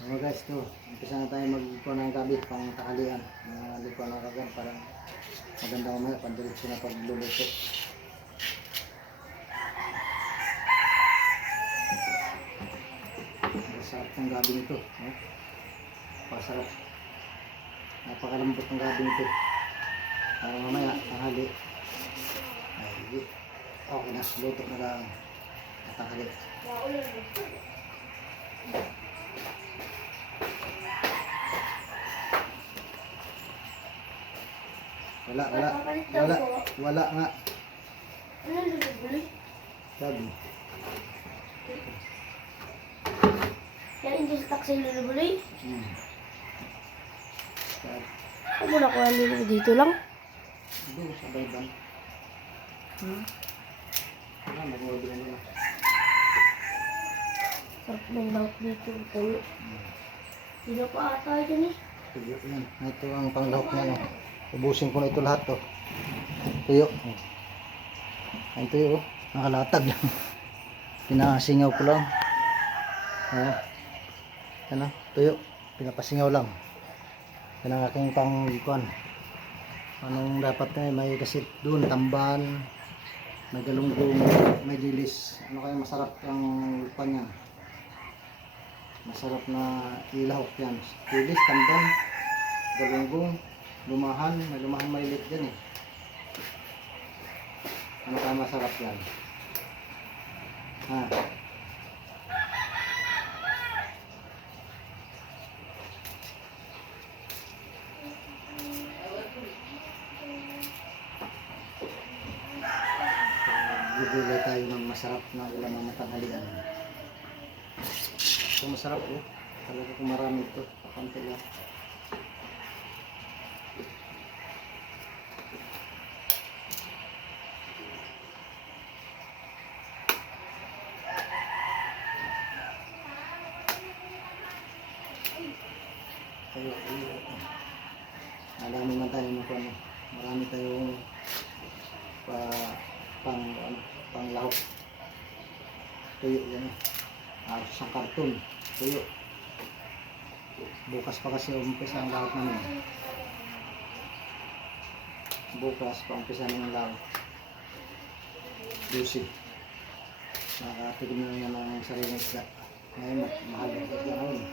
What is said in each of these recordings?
Ano guys, to umpisa na tayo magluto ng gabi pang tanghalian. Luto na kagad para maganda mamaya pandiretso na pagluluto. Masarap ng gabi nito, no? Pasarap. Napakalambot ng gabi nito. Para mamaya tanghali ay okay na, luto na lang at tanghali. Wala nga. Ano lulubuloy? Sabi. Kaya hindi sa taxi lulubuloy? Sabi. Ako muna ko lulubuloy dito lang. Doon sa bayban. Wala, mag-order na lang. Sarap ng laut dito. Tuyo. Sino pa ata dyan eh? Tuyo yan. Ito ang panglahok na. No? Ubusin ko na ito lahat. Oh. Tuyo. Ay tuyo. Oh. Nakalatag lang. Pinasingaw ko lang. Ano? Tuyo. Pinapasingaw lang. Yan ang aking pangkuan. Anong dapat na may kasit doon. Tamban. May galunggong. May dilis. Ano kaya masarap ang lupa niya? Masarap na ilahok yan. Dilis, tamban, galunggong, lumahan. May lumahan malilit dyan eh. Ano kaya masarap yan? Ha? Gugulay tayo ng masarap na ulam ng matanghalian. Ito masarap eh. Talaga kung marami ito. Pakanti lang. Marami man tayo ng ano. Marami tayong pang lahok. Tuyo yan eh. Sa karton. Tuyo. Bukas pa kasi umpisa ang lahok namin. Bukas pa umpisa ng lahok. Lucy. Nakatikim na yan ng sariling isda. Ngayon, mahal ang isda ngayon.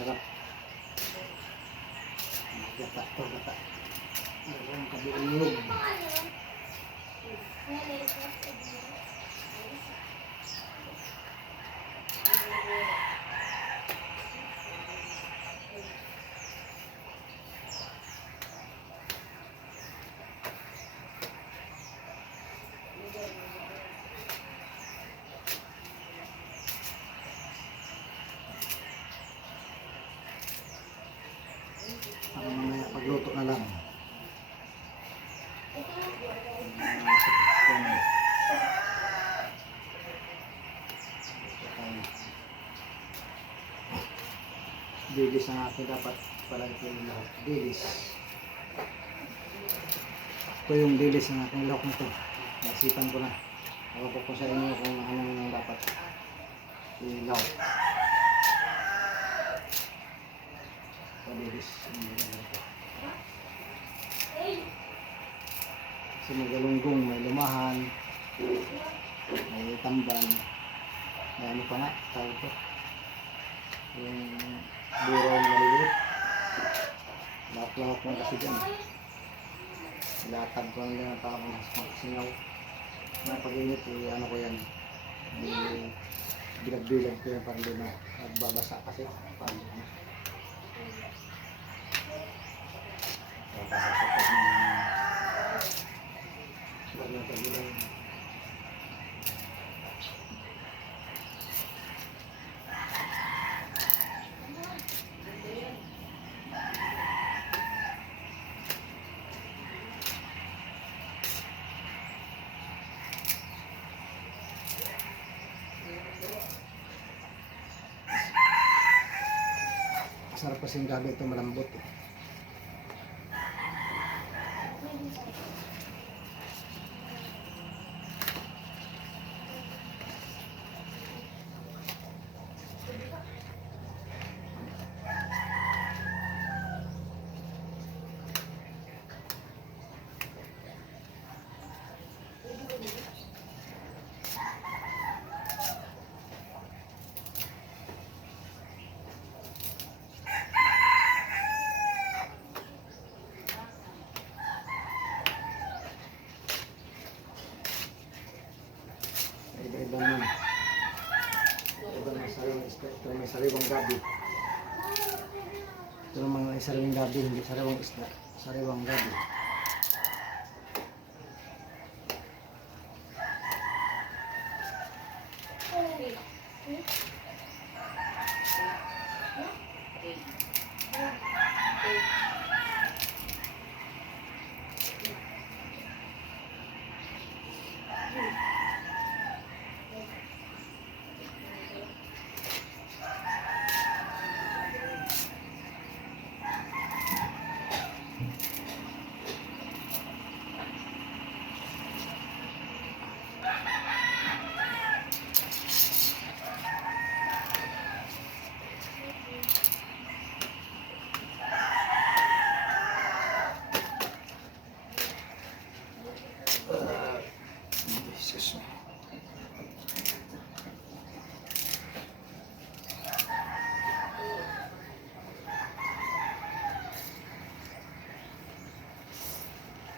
Sarap. Gata to, gata. Ang kabiunyog. Ang mamaya pagluto na lang. Dilis ang akin dapat pala ito yung lahok. Dilis. Ito yung dilis ang aking lahok nito. Nasipan ko na. Ako po sa inyo kung anong dapat ilaw. Dilis. So may galunggong, may lumahan, may tamban, may ano pa nga, tawag ko. Yung buraw na maliliit. Lahat-lahat lang kasi dyan. Latag ko lang din ang tao ng singaw. Pag-init, ano ko yan. Bilag-bilag ko yan para hindi na nagbabasa kasi. Masarap kasi yung gabi ito, malambot eh. Iba-iba naman. Iba may sariwang isda. Ito may sariwang gabi. Ito naman may sariwang gabi, hindi sariwang isda. Sariwang gabi. Jesus.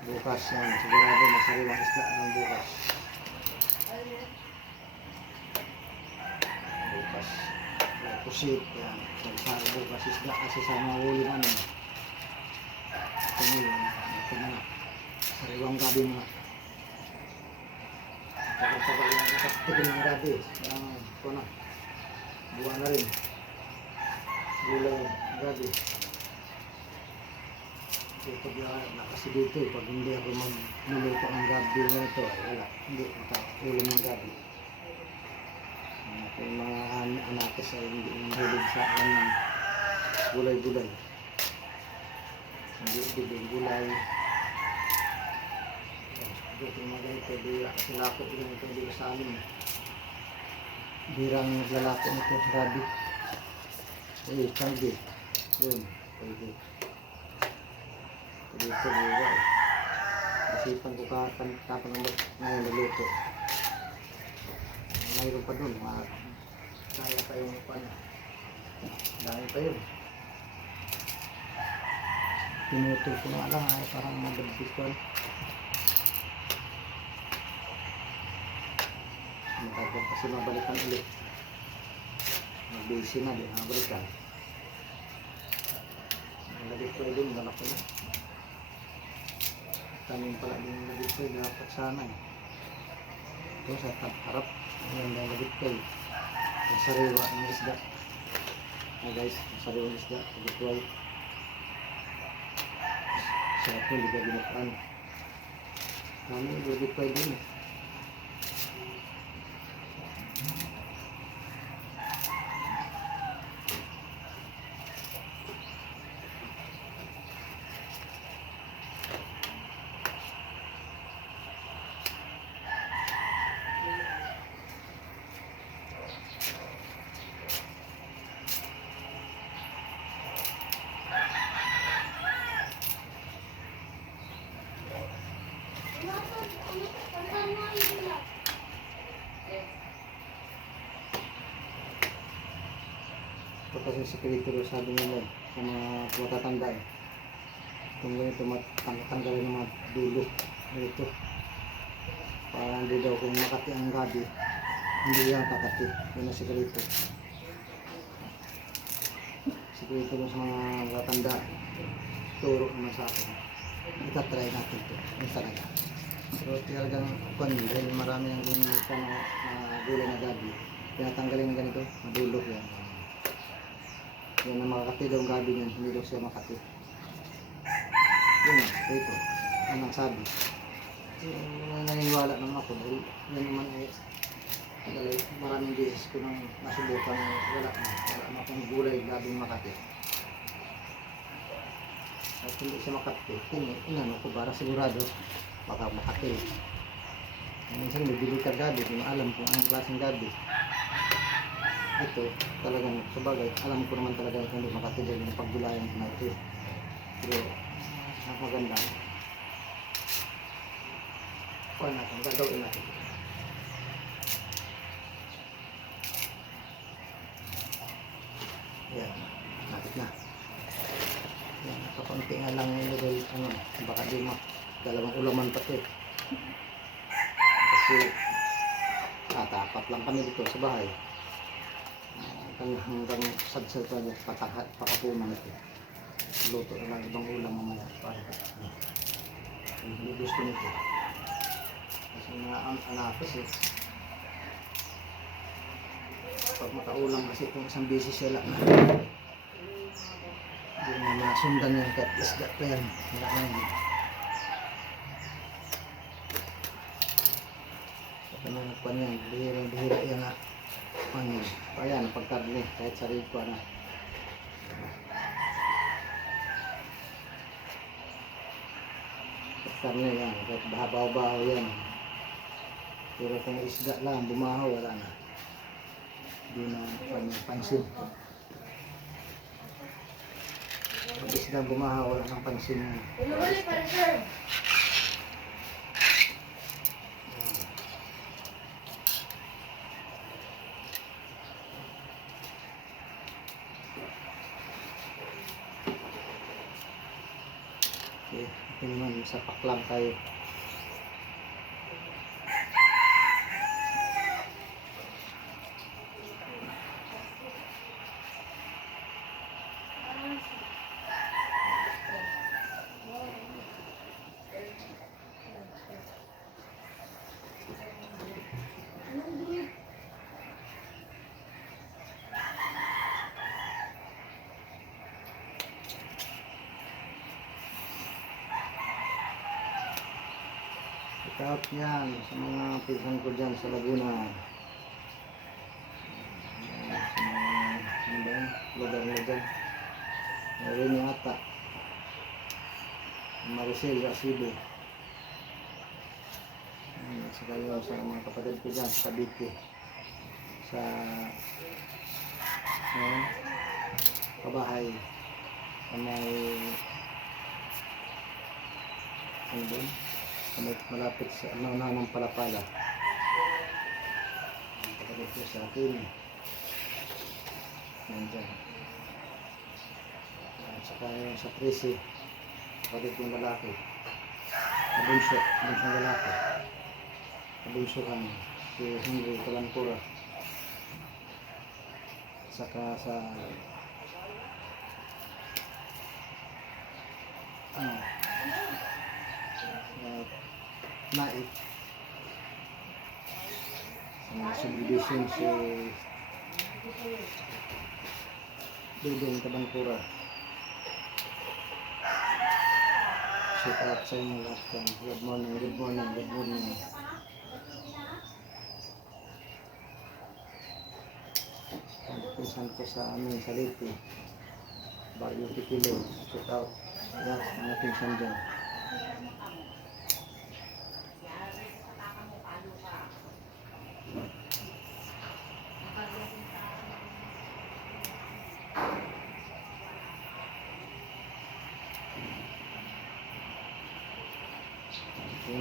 Bukas yan, sigurado masariwang isda ng bukas. Bukas. Pusit yan. Sa bukas isda kasi sa mga huli man. Ito mo yun. Ito mo na. Sariwang gabi mo na. Tagal-tagal lang nakatikin ng gabi. Ito na. Buwan na rin. Gulay gabi. Ito na kasi dito pag hindi ako magluluto ang gabi na ito, ay wala. Hindi makaulam ng gabi. Kung mga anakis ay hindi mahilig sa akin ng gulay-gulay. Hindi bibig gulay. Ito mga ganito, bira kasi lako din ito, hindi sa amin. Bira ang naglalako nito, gabi. Eh, kalbi. Yun, kalbi. Dito bira eh. Nasipan ko kapag ngayon naluto. Mayroon pa dun, kaya pa yung pan. Dahil pa yun. Pinuto ko na lang ay parang madagdikon. Matagal kasi mabalikan ulit. Mag-busy na din, mabalikan. Nalagay ko ay dun, lalak ko na. Tamin pala din nalagay ko, dapat sana eh. Ito sa harap, ang nalagay ko eh. Ang sariwa ng isda. Guys, ang sariwa ng isda, pagkatuwal. Sarap yun, hindi ka ginapaan. Kami, nalagay ko ay dun eh. Ito kasi sikreto sabi nila sa mga matatanda eh. Kung ganito matanggalin ng mga dulo dito. Para hindi daw kung makati ang gabi, hindi yan kakati. Yun ang sikreto. Sikreto sa mga matatanda. Turo naman sa akin. Itatry natin ito. Yung talaga. Pero talagang kung dahil marami ang ganito na dulo na gabi. Tinatanggalin ng ganito, madulog yan. Yan ang makakati daw ang gabi niyan, hindi daw siya makati. Yan, ito. Yan ang sabi. Yung naniniwala naman ako dahil yan naman ay maraming beses ko nang nasubukan na wala na akong gulay gabing makati. At hindi siya makati. Inano ko para sigurado baka makati. Minsan bibili ka gabi, kung alam kung anong klaseng gabi. Ito, talagang sabagay, alam ko naman talaga kung hindi makati dahil yung paggulayan ko na ito. Pero, ang maganda. Kuha natin, gagawin natin. Yan, nakit na. Yan, kapunti nga lang yung level, ano, baka di dalawang ulaman pa ito eh. Kasi, tapat lang kami dito sa bahay. Hanggang sadsad pa niya, pakapunan ito. Luto na lang ibang ulam mamaya. Para hindi gusto nito. Kasi nga ang anapis eh. Pag makaulam kasi kung isang beses sila na hindi na masundan yan kahit isda pa yan. Wala na yan. Saka na nagpan yan. Bihira yan na. Ano, ayan, pagkarne, kahit sarili ko na. Pagkarne yan, kahit bahaw-bahaw yan. Pero kung isda lang, bumahaw, wala na. Hindi na pansin. Pag isda bumahaw, wala nang pansin yan. Okay, ito naman, sa paklang tayo. Shout yan sa mga pinsan ko dyan sa Laguna. Sa mga ano ba yun? Lugar na dyan. Meron yata. Maricel, Asibo. Saka yun sa mga kapatid ko dyan sa Cavite. Sa Kabahay. Sa may ano ba yun? Malapit sa ng Palapala. Ang kapatid ko sa akin. Nandiyan. At saka yung sa Trisi, kapatid kong lalaki. Bunsong lalaki. Bunsuhan, si Henry Talampura. Saka sa Naik sa subdivision si Dudong Talampura. Shout out sa inyo lahat. Good morning, good morning, good morning. Pinsan ko sa amin sa Liti, Barrio Pipilo. Shout out yan, mga pinsan dyan.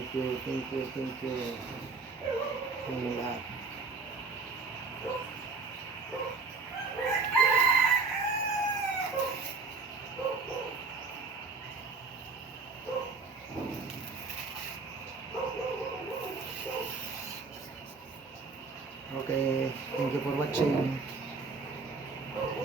Thank you sa inyo lahat. Okay, thank you for watching.